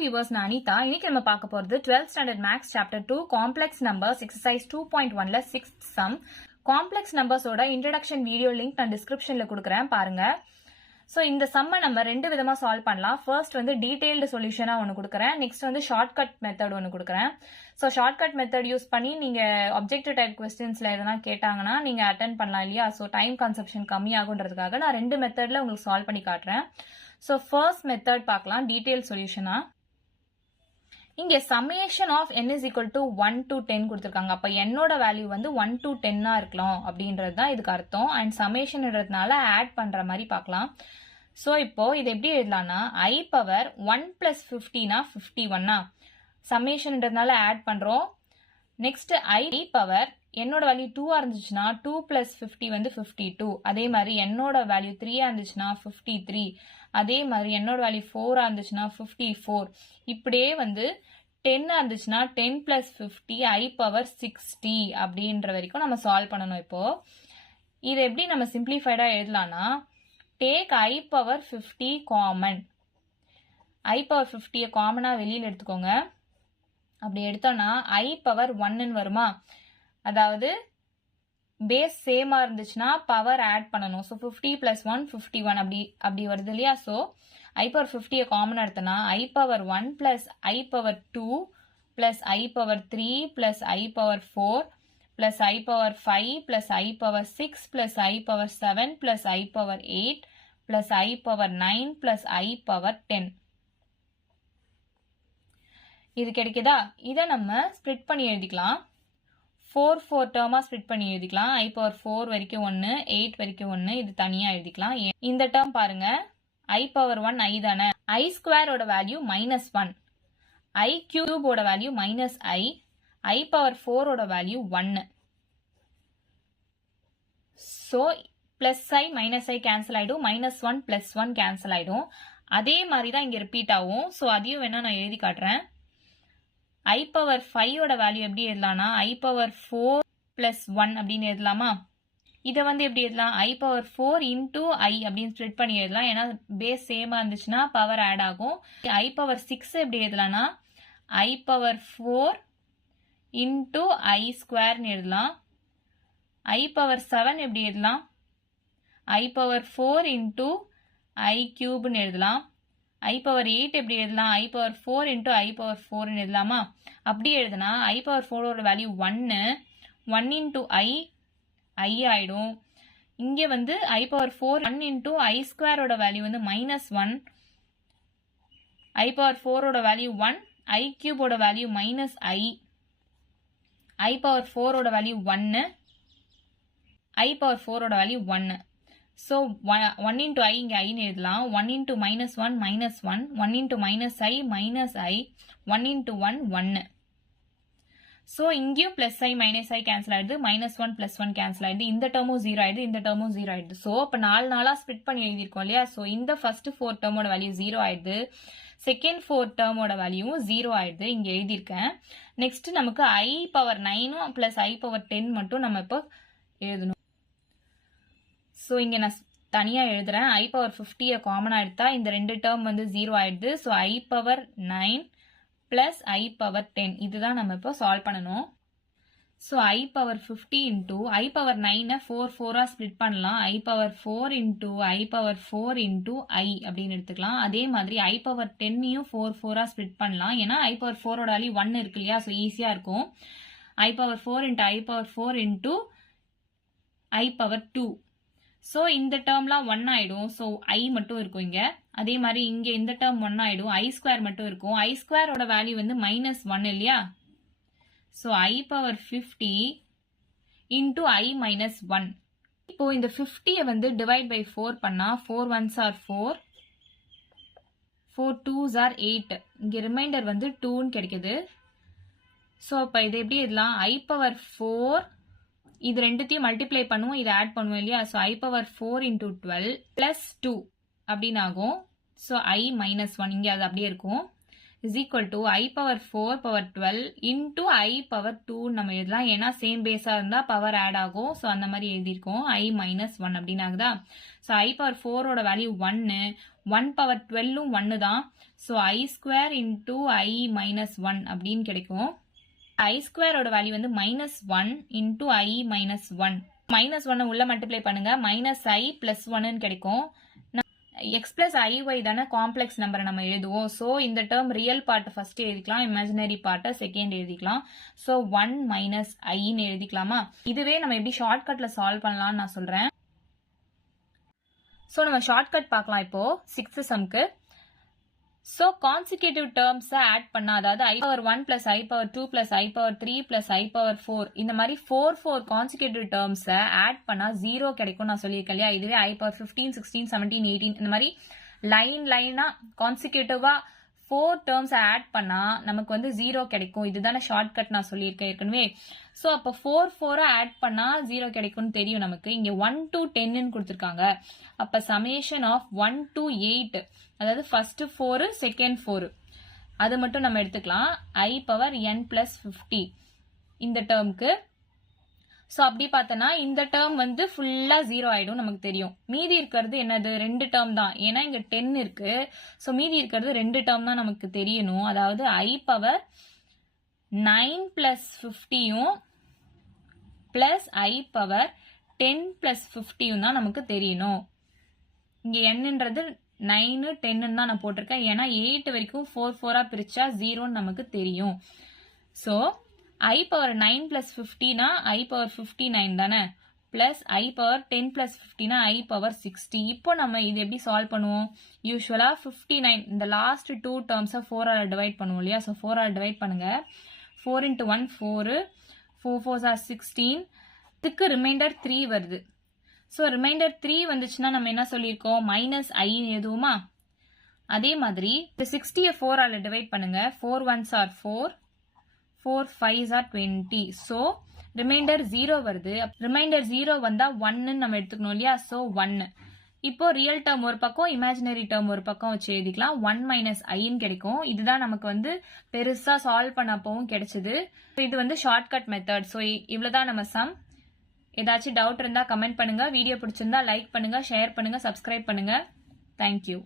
viewers, நான் அனிதா. இன்னைக்கு நம்ம பார்க்க போறது 12th standard max chapter 2 complex numbers exercise 2.1 ல 6th sum. complex numbers ஓட introduction video link நான் descriptionல கொடுக்கிறேன் பாருங்க. So இந்த sum நம்ம ரெண்டு விதமா சால்வ் பண்ணலாம். first வந்து detailed solution ஒன்னு கொடுக்கிறேன். next வந்து shortcut method ஒன்னு கொடுக்கிறேன். So shortcut method யூஸ் பண்ணி நீங்க objective type questionsல எதனா கேட்டாங்கன்னா நீங்க அட்டெண்ட் பண்ணலாம் இல்லையா? So time consumption கம்மியாகுன்றதுக்காக நான் ரெண்டு மெத்தட்ல உங்களுக்கு சால்வ் பண்ணி காட்டுறேன். So first method பார்க்கலாம் detailed solution. இங்க summation of n is equal to 1 to 10 கொடுத்திருக்காங்க. அப்ப n ஓட வேல்யூ வந்து 1 to 10 இருக்கலாம் அப்படின்றது தான் இதுக்கு அர்த்தம். and summationன்றதுனால ஆட் பண்ற மாதிரி பார்க்கலாம். சோ இப்போ இது எப்படி எழுதலாம்னா I power 1 plus 50 னா 51 சம்மேஷன்ன்றதுனால ஆட் பண்றோம். நெக்ஸ்ட் I power என்னோட வேல்யூ 2 இருந்துச்சுன்னா 2 plus 50 வந்து 52. அதே மாதிரி என்னோட வேல்யூ 3 இருந்துச்சுன்னா 53. அதே மாதிரி என்னோட வேல்யூ 4 இருந்துச்சுன்னா 54. இப்படியே வந்து 10 இருந்துச்சுன்னா 10 plus 50 I power 60 அப்படின்ற வரைக்கும் நம்ம சால்வ் பண்ணணும். இப்போ இது எப்படி நம்ம சிம்பிளிஃபைடா எழுதலாம்னா take I power 50 common. I power 50 காமனா வெளியில எடுத்துக்கோங்க. அப்படி எடுத்தோம்னா I power 1 வருமா? அதாவது பேஸ் சேமா இருந்துச்சுன்னா பவர் ஆட் பண்ணணும். ஸோ 50 plus 1 51 அப்படி வருது இல்லையா? ஸோ I power 50 காமன் எடுத்தோம்னா I power 1 plus I power 2 plus I power 3 plus I power 4 plus I power 5 plus I power 6 plus I power 7 plus I power 8 plus I power 9 plus I power 10. இது கிடைக்குதா? இதை நம்ம split பண்ணி எழுதிக்கலாம். 4 டேர்மா split பண்ணி எழுதிக்கலாம். I power 4 வரைக்கும் 1, 8 வரைக்கும் 1, இது தனியா எழுதிக்கலாம். இந்த டேர்ம் பாருங்க I power 1 I தானே. I ஸ்கொயர் ஓட வேல்யூ -1, I கியூப் ஓட வேல்யூ -I, I power 4 ஓட value 1. So plus I minus I cancel ஆயிடும், -1 plus 1 கேன்சல் ஆயிடும். அதே மாதிரி தான் இங்க ரிப்பீட் ஆகும். ஸோ அதையும் வேணா நான் எழுதி காட்டுறேன். I power 5 ஓட வேல்யூ எப்படி எழுதலாம்னா I power 4 plus 1 அப்படின்னு எழுதலாமா? இதை வந்து எப்படி எழுதலாம்? I power 4 into I அப்படின்னு ஸ்ப்ளிட் பண்ணி எழுதலாம். ஏன்னா பேஸ் சேமா இருந்துச்சுன்னா பவர் ஆட் ஆகும். I power 6 எப்படி எழுதலாம்னா I power 4 into I ஸ்கொயர்னு எழுதலாம். I power 7 எப்படி எழுதலாம்? I power 4 into I கியூப்னு எழுதலாம். I power 8 எப்படி எழுதலாம்? I power 4 into I power 4 எழுதலாமா? அப்படி எழுதுனா I power 4 ஓட வேல்யூ 1 into I ஆயிடும். இங்க வந்து I power 4 1 into I square ஓட வேல்யூ வந்து -1, I power 4 ஓட வேல்யூ 1, I கியூப் ஓட வேல்யூ -I, I power 4 ஓட வேல்யூ 1, I power 4 ஓட வேல்யூ 1. So 1 into I இங்க I எழுதலாம். 1 into -1 -1, 1 into -I -I, 1 into 1 1. So இங்கேயும் plus I minus I cancel ஆயிடுது, -1 plus 1 கேன்சல் ஆயிடுது. இந்த டேர்மும் 0 ஆயிடுது, இந்த டேர்மும் 0 ஆயிடுது. ஸோ இப்போ 4 ஸ்ப்ளிட் பண்ணி எழுதியிருக்கோம் இல்லையா? ஸோ இந்த ஃபர்ஸ்ட் 4 டேர்மோட வேல்யூ 0 ஆயிடுது, செகண்ட் 4 டேர்மோட வேல்யூவும் 0 ஆயிடுது. இங்க எழுதியிருக்கேன். நெக்ஸ்ட் நமக்கு I power 9 plus I power 10 மட்டும் நம்ம இப்போ எழுதணும். ஸோ இங்கே நான் தனியாக எழுதுறேன். I power 50 காமனாக எடுத்தா இந்த ரெண்டு டேர்ம் வந்து 0 ஆயிடுது. So I power 9 plus I power 10 இதுதான் நம்ம இப்போ சால்வ் பண்ணணும். So I power 50 into I power 9 4 split பண்ணலாம். I power 4 into I power 4 into I அப்படின்னு எடுத்துக்கலாம். அதே மாதிரி I power 10யும் 4 ஸ்ப்ளிட் பண்ணலாம். ஏன்னா I power 4 ஓட வேல்யூ 1 இருக்கு இல்லையா? ஸோ ஈஸியாக இருக்கும். I power 4 into I power 4 into I power 2. So இந்த டேர்ம்லாம் 1 ஆயிடும். ஸோ I மட்டும் இருக்கும் இங்க. அதே மாதிரி இங்க இந்த டேர்ம் 1 ஆயிடும், I ஸ்கொயர் மட்டும் இருக்கும். I ஸ்கொயரோட வேல்யூ வந்து -1 இல்லையா? So I power 50 into I -1. இப்போ இந்த 50 வந்து டிவைட் பை 4 பண்ணா 4 1s are 4, 4 2s are 8. இங்க ரிமைண்டர் வந்து 2ன்னு கிடைக்குது. ஸோ இப்போ இது எப்படி எழுதலாம்? I power 4 இது ரெண்டுத்தையும் மல்டிப்ளை பண்ணுவோம், இதை ஆட் பண்ணுவோம் இல்லையா? So I power 4 into 12 plus 2 அப்படின்னு ஆகும். ஸோ I -1 இங்கே அது அப்படியே இருக்கும். Is equal to I power 4 power 12 into I power 2 நம்ம எழுதலாம். ஏன்னா சேம் பேஸா இருந்தா பவர் ஆட் ஆகும். ஸோ அந்த மாதிரி எழுதியிருக்கோம். ஐ மைனஸ் 1 அப்படின்னு ஆகுதா. ஸோ ஐ பவர் 4ஓட வேல்யூ 1, 1 பவர் 12ம் 1 தான். So i square into i minus 1 அப்படின்னு கிடைக்கும். ஐ ஸ்கொயரோட வேல்யூ வந்து -1 இன்டூ ஐ மைனஸ் 1. -1 உள்ள மல்டிப்ளை பண்ணுங்க. மைனஸ் ஐ பிளஸ் 1 கிடைக்கும். எக்ஸ் பிளஸ் ஐஒய் தானே காம்ப்ளெக்ஸ் நம்பரை நம்ம எழுதுவோம். ஸோ இந்த டேர்ம் ரியல் பார்ட் ஃபர்ஸ்ட் எழுதிக்கலாம், இமேஜினரி பார்ட்டை செகண்ட் எழுதிக்கலாம். ஸோ 1 மைனஸ் ஐன்னு எழுதிக்கலாமா. இதுவே நம்ம எப்படி ஷார்ட்கட்ல சால்வ் பண்ணலாம்னு நான் சொல்றேன். ஸோ நம்ம ஷார்ட்கட் பார்க்கலாம் இப்போ 6th சம்க்கு. ஸோ கான்சிக்யூட்டிவ் டேர்ம்ஸை ஆட் பண்ணா, அதாவது i power 1 plus i power 2 plus i power 3 plus i power 4 இந்த மாதிரி 4 கான்சிக்யூட்டிவ் டேர்ம்ஸை ஆட் பண்ணா 0 கிடைக்கும் நான் சொல்லியிருக்கேன் இல்லையா. இதுவே ஐ பவர் 15, 16, 17, 18 இந்த மாதிரி லைனா கான்சிக்யூட்டிவா 4 டேர்ம்ஸ் ஆட் பண்ணா நமக்கு வந்து 0 கிடைக்கும். இதுதானே ஷார்ட்கட் நான் சொல்லியிருக்கேன் ஏற்கனவே. ஸோ அப்போ 4 ஆட் பண்ணா 0 கிடைக்கும்னு தெரியும் நமக்கு. இங்க 1 to 10 கொடுத்துருக்காங்க. அப்ப சமேஷன் ஆஃப் 1 to 8, அதாவது ஃபர்ஸ்ட் 4 செகண்ட் 4 அது மட்டும் நம்ம எடுத்துக்கலாம். ஐ பவர் n பிளஸ் 50 இந்த டேர்முக்கு. ஸோ அப்படி பார்த்தோன்னா இந்த டேர்ம் வந்து ஃபுல்லா 0 ஆயிடும் நமக்கு தெரியும். மீதி இருக்கிறது என்னது, 2 டேர்ம் தான். ஏன்னா இங்க 10 இருக்கு. ஸோ மீதி இருக்கிறது 2 டேர்ம் தான் நமக்கு தெரியணும். அதாவது ஐ பவர் 9 பிளஸ் 50யும் பிளஸ் ஐ பவர் 10 பிளஸ் 50யும் தான் நமக்கு தெரியணும். இங்க என்னன்றது 9, 10 தான் நான் போட்டிருக்கேன். ஏன்னா 8 வரைக்கும் 4 பிரிச்சா 0ன்னு நமக்கு தெரியும். ஸோ ஐ பவர் 9 பிளஸ் 50னா ஐ பவர் 59 தானே, பிளஸ் ஐ பவர் 10 பிளஸ் 50னா ஐ பவர் 60. இப்போ நம்ம இது எப்படி சால்வ் பண்ணுவோம். யூஸ்வலா 59 இந்த லாஸ்ட் 2 டேர்ம்ஸை 4ஆல டிவைட் பண்ணுவோம் இல்லையா. ஸோ 4ஆல டிவைட் பண்ணுங்க. 4 into 1 4, 4 4s are 16. இதுக்கு ரிமைண்டர் 3 வருது. ஸோ ரிமைண்டர் 3 வந்துச்சுன்னா நம்ம என்ன சொல்லியிருக்கோம், மைனஸ் ஐ எதுவுமா. அதே மாதிரி இந்த 60யை 4ஆல டிவைட் பண்ணுங்க. 4 1s are 4, 4 5s are 20. So remainder 0 வருது. ரிமைண்டர் 0 வந்தா 1ன்னு நம்ம எடுத்துக்கணும் இல்லையா. ஸோ 1. இப்போ ரியல் டேர்ம் ஒரு பக்கம், இமேஜினரி டேர்ம் ஒரு பக்கம் வச்சு எழுதிக்கலாம். 1 மைனஸ் ஐன்னு கிடைக்கும். இதுதான் நமக்கு வந்து பெருசா சால்வ் பண்ணப்பவும் கிடைச்சது. இது வந்து ஷார்ட்கட் மெத்தட். ஸோ இவ்வளவுதான் நம்ம சம். ஏதாச்சும் டவுட் இருந்தா கமெண்ட் பண்ணுங்க. வீடியோ பிடிச்சிருந்தா லைக் பண்ணுங்க, ஷேர் பண்ணுங்க, சப்ஸ்கிரைப் பண்ணுங்க. தேங்க்யூ.